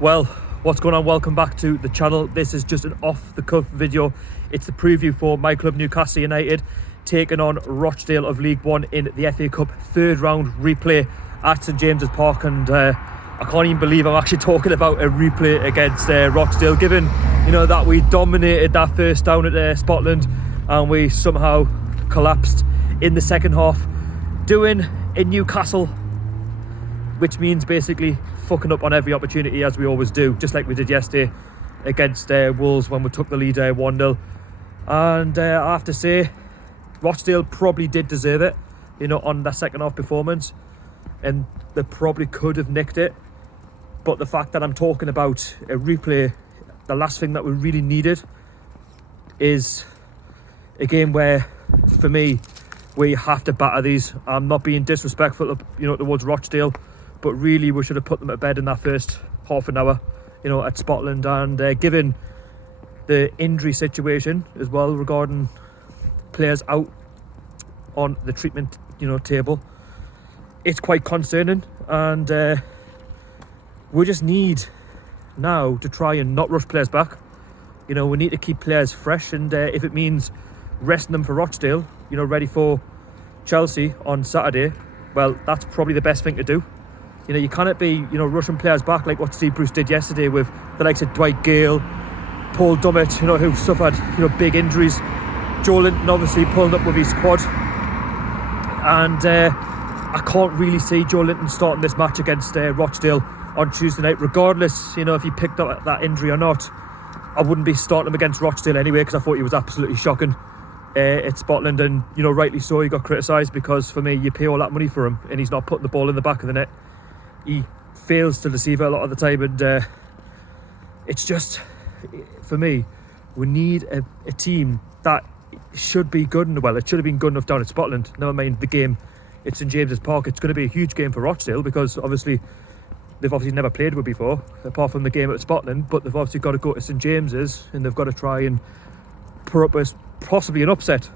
Well, what's going on? Welcome back to the channel. This is just an off-the-cuff video. It's the preview for my club Newcastle United taking on Rochdale of League One in the FA Cup third round replay at St James's Park, and I can't even believe I'm actually talking about a replay against Rochdale, given that we dominated that first down at Scotland and we somehow collapsed in the second half, doing in Newcastle, which means basically fucking up on every opportunity, as we always do, just like we did yesterday against Wolves when we took the lead 1-0. And I have to say, Rochdale probably did deserve it, on that second half performance, and they probably could have nicked it. But the fact that I'm talking about a replay, the last thing that we really needed is a game where, for me, we have to batter these. I'm not being disrespectful, towards Rochdale, but really we should have put them to bed in that first half an hour, at Scotland. And given the injury situation as well regarding players out on the treatment, table, it's quite concerning. And we just need now to try and not rush players back. We need to keep players fresh, and if it means resting them for Rochdale, ready for Chelsea on Saturday, well, that's probably the best thing to do. You cannot be, rushing players back like what Steve Bruce did yesterday with the likes of Dwight Gale, Paul Dummett, who suffered, big injuries. Joe Linton obviously pulling up with his quad. And I can't really see Joe Linton starting this match against Rochdale on Tuesday night, regardless, if he picked up that injury or not. I wouldn't be starting him against Rochdale anyway, because I thought he was absolutely shocking at Scotland, and rightly so. He got criticised because, for me, you pay all that money for him and he's not putting the ball in the back of the net. He fails to deceive it a lot of the time, and it's just, for me, we need a team that should be good, and well, it should have been good enough down at Scotland. Never mind the game at St James's Park. It's going to be a huge game for Rochdale, because obviously they've never played with before, apart from the game at Scotland, but they've obviously got to go to St James's and they've got to try and put up with possibly an upset.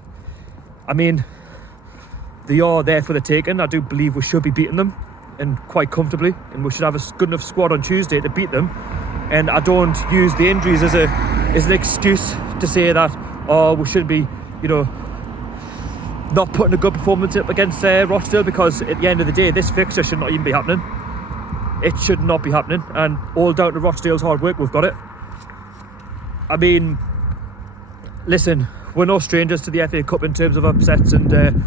I mean, they are there for the taking. I do believe we should be beating them, and quite comfortably, and we should have a good enough squad on Tuesday to beat them. And I don't use the injuries as an excuse to say that, we should be, not putting a good performance up against Rochdale, because at the end of the day, this fixture should not even be happening. It should not be happening, and all down to Rochdale's hard work. We've got it. I mean, listen, we're no strangers to the FA Cup in terms of upsets, and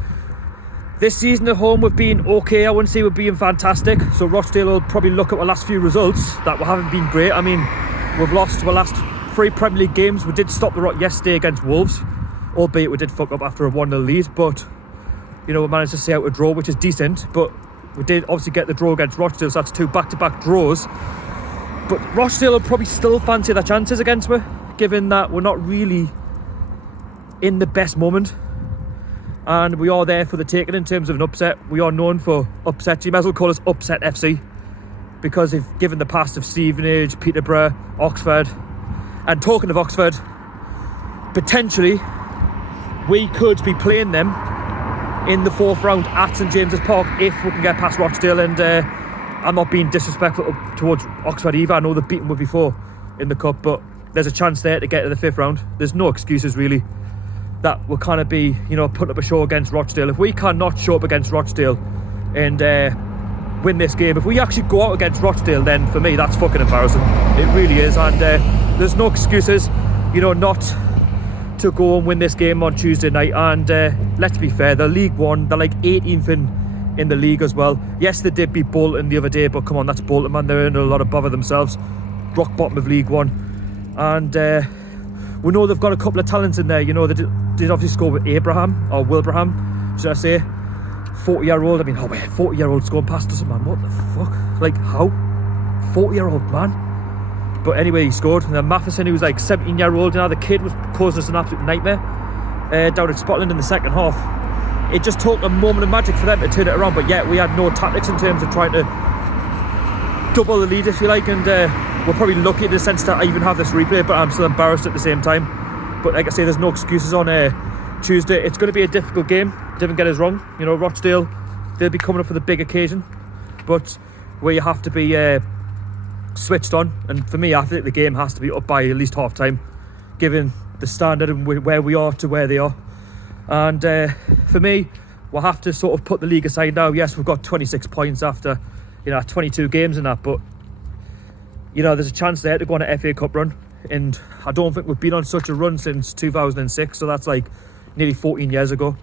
this season at home we've been okay. I wouldn't say we're being fantastic, so Rochdale will probably look at our last few results that we haven't been great. I mean, we've lost our last 3 Premier League games. We did stop the rot yesterday against Wolves, albeit we did fuck up after a 1-0 lead, but we managed to stay out a draw, which is decent. But we did obviously get the draw against Rochdale, so that's 2 back-to-back draws. But Rochdale will probably still fancy their chances against us, given that we're not really in the best moment, and we are there for the taking in terms of an upset. We are known for upsets. You might as well call us Upset FC, because if given the past of Stevenage, Peterborough, Oxford, and talking of Oxford, potentially we could be playing them in the 4th round at St James's Park if we can get past Rochdale. And I'm not being disrespectful towards Oxford either. I know they've beaten us before in the Cup, but there's a chance there to get to the 5th round. There's no excuses really that will kind of be, putting up a show against Rochdale. If we cannot show up against Rochdale and win this game, if we actually go out against Rochdale, then for me that's fucking embarrassing. It really is. And there's no excuses, not to go and win this game on Tuesday night. And let's be fair, they're League One, they're like 18th in the league as well. Yes, they did beat Bolton the other day, but come on, that's Bolton, man. They're in a lot of bother themselves. Rock bottom of League One. And we know they've got a couple of talents in there. They did obviously score with Abraham, or Wilbraham, should I say. 40-year-old, 40-year-old scoring past us, man. What the fuck? Like, how? 40-year-old man. But anyway, he scored. And then Matheson, who was like 17-year-old, the kid was causing us an absolute nightmare down at Scotland in the second half. It just took a moment of magic for them to turn it around, but yet we had no tactics in terms of trying to double the lead, if you like, and we're probably lucky in the sense that I even have this replay, but I'm still embarrassed at the same time. But like I say, there's no excuses on Tuesday. It's going to be a difficult game, don't get us wrong. Rochdale, they'll be coming up for the big occasion, but where you have to be switched on, and for me, I think the game has to be up by at least half time, given the standard and where we are to where they are. And for me, we'll have to sort of put the league aside now. Yes, we've got 26 points after 22 games and that, but there's a chance there to go on an FA Cup run, and I don't think we've been on such a run since 2006, so that's like nearly 14 years ago.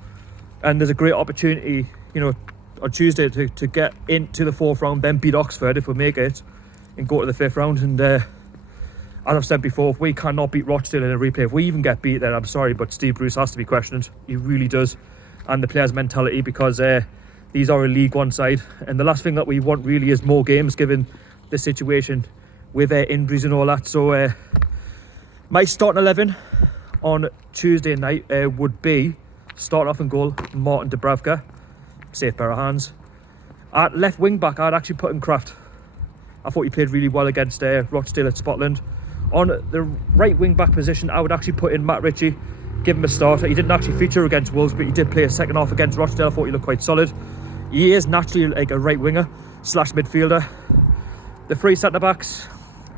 And there's a great opportunity on Tuesday to get into the fourth round, then beat Oxford if we make it, and go to the fifth round. And as I've said before, if we cannot beat Rochdale in a replay, if we even get beat, then I'm sorry, but Steve Bruce has to be questioned. He really does. And the players' mentality, because these are a League One side, and the last thing that we want really is more games, given the situation with injuries and all that. So my starting 11 on Tuesday night would be, starting off in goal, Martin Dubravka, safe pair of hands. At left wing back, I'd actually put in Kraft. I thought he played really well against Rochdale at Scotland. On the right wing back position, I would actually put in Matt Ritchie, give him a start. He didn't actually feature against Wolves, but he did play a second half against Rochdale. I thought he looked quite solid. He is naturally like a right winger / midfielder. The three centre backs,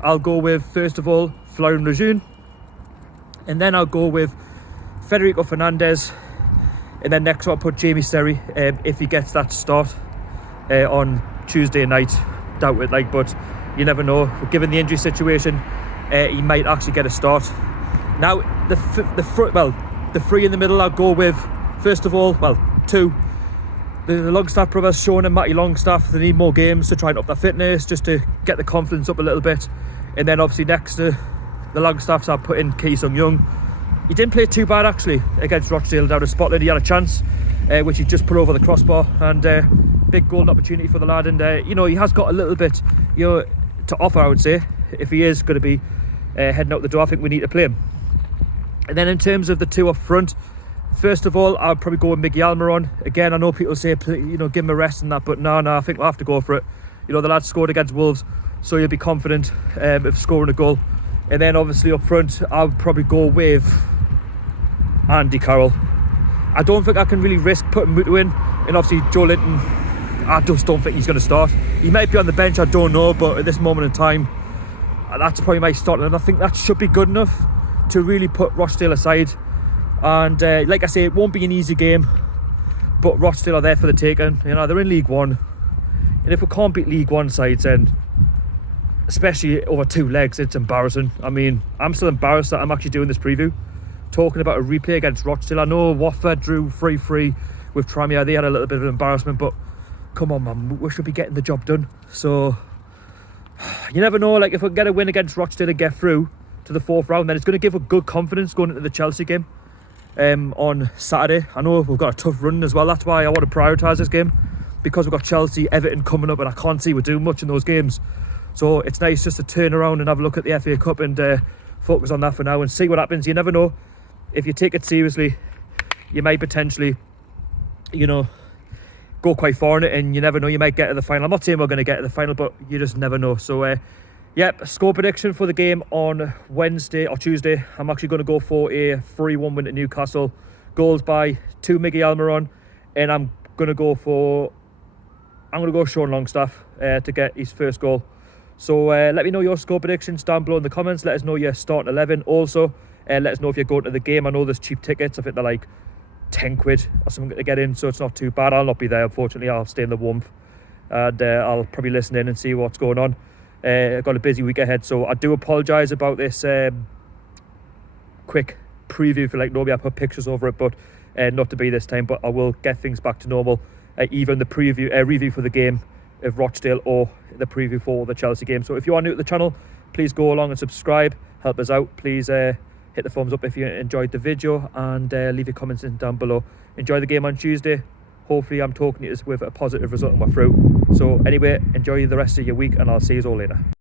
I'll go with, first of all, Florian Lejeune, and then I'll go with Federico Fernandez, and then next I'll put Jamie Sterry if he gets that start on Tuesday night. Doubt it, but you never know. Given the injury situation, he might actually get a start. Now the three in the middle, I'll go with, first of all, two, the Longstaff brothers, Sean and Matty Longstaff. They need more games to try and up their fitness, just to get the confidence up a little bit. And then obviously next to the Longstaffs, I'll put in Ki Sung Young. He didn't play too bad actually against Rochdale down in Scotland. He had a chance which he just put over the crossbar, and big golden opportunity for the lad. And he has got a little bit to offer, I would say. If he is going to be heading out the door, I think we need to play him. And then in terms of the two up front, first of all, I'll probably go with Miggy Almiron. Again, I know people say, give him a rest and that, but no, I think we'll have to go for it. The lad scored against Wolves, so you'll be confident of scoring a goal. And then obviously up front, I'll probably go with Andy Carroll. I don't think I can really risk putting Mutu in, and obviously Joe Linton, I just don't think he's going to start. He might be on the bench, I don't know, but at this moment in time, that's probably my starting, and I think that should be good enough to really put Rochdale aside. And like I say, it won't be an easy game, but Rochdale are there for the taking. They're in League One, and if we can't beat League One sides, then especially over two legs, it's embarrassing. I mean, I'm still embarrassed that I'm actually doing this preview, talking about a replay against Rochdale. I know Watford drew 3-3 with Tranmere. They had a little bit of embarrassment, but come on, man, we should be getting the job done. So you never know, if we can get a win against Rochdale and get through to the fourth round, then it's going to give a good confidence going into the Chelsea game on Saturday. I know we've got a tough run as well. That's why I want to prioritise this game, because we've got Chelsea, Everton coming up, and I can't see we're doing much in those games. So it's nice just to turn around and have a look at the FA Cup and focus on that for now and see what happens. You never know. If you take it seriously, you might potentially, go quite far in it, and you never know, you might get to the final. I'm not saying we're going to get to the final, but you just never know. So score prediction for the game on Wednesday or Tuesday, I'm actually going to go for a 3-1 win at Newcastle. Goals by Miggy Almiron, and I'm going to go Sean Longstaff to get his first goal. So let me know your score predictions down below in the comments. Let us know your starting 11. Also let us know if you're going to the game. I know there's cheap tickets. I think they're like 10 quid or something to get in, so it's not too bad. I'll not be there, unfortunately. I'll stay in the warmth, and I'll probably listen in and see what's going on. I've got a busy week ahead, so I do apologise about this quick preview. For nobody, I put pictures over it, but not to be this time. But I will get things back to normal, either in the review for the game of Rochdale or the preview for the Chelsea game. So if you are new to the channel, please go along and subscribe, help us out. Please hit the thumbs up if you enjoyed the video, and leave your comments in down below. Enjoy the game on Tuesday. Hopefully I'm talking to you with a positive result and we're through. So anyway, enjoy the rest of your week, and I'll see you all later.